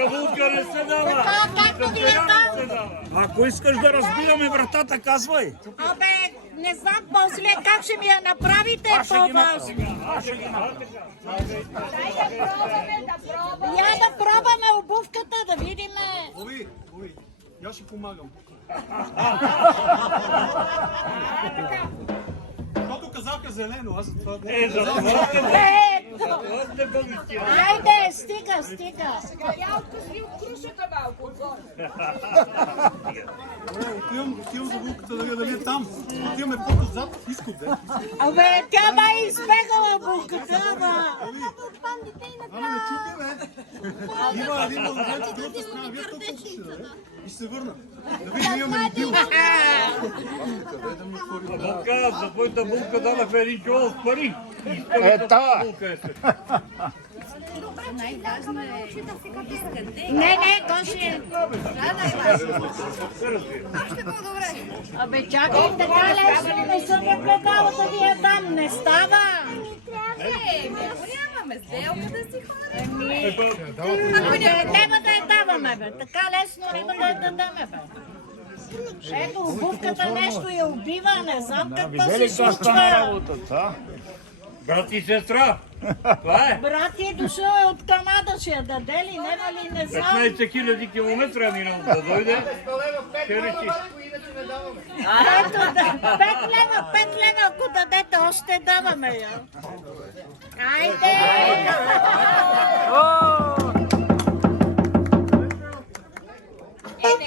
Кавулка не се дава. Както ги е там. Ако искаш да разбиваме вратата, казвай. Абе, не знам после как ще ми я направите по-важно. Я да пробваме обувката, да видим. Ови, я ще помагам. Защото казаха зелено, аз за това... Айде, стига. Я откъсвам крушата малко отгоре. Отивам за булката да видя дали е там. Отиваме по-отзад, изкот, де. Абе, тя ма е избегала булката, ама. Ама не чупи, бе. Има един младенец от другата страна. Вие тук ще даде. И ще се върна. Да видим, имаме ли дил. Булка, за твоята булка дадахме един чол с пари. Та! Най-важно е къде. Не, Гоши. Ще по-добре. Абе, чакай, така лесно не съм я предала да ви я дам. Не става. Ако нямаме сделка да си ходим. Няма да я даваме, бе. Така лесно няма да я дадаме, бе. Ето, обувката нещо я убива, не знам какво се случва. Брат и сестра, това е. Брат е дошъл от Канада, ще я даде ли, няма ли, не знам. 15 000 километра е минало да дойде. Ще реши. Ето, 5 лева, ако дадете, още даваме я. Айде! Е, не.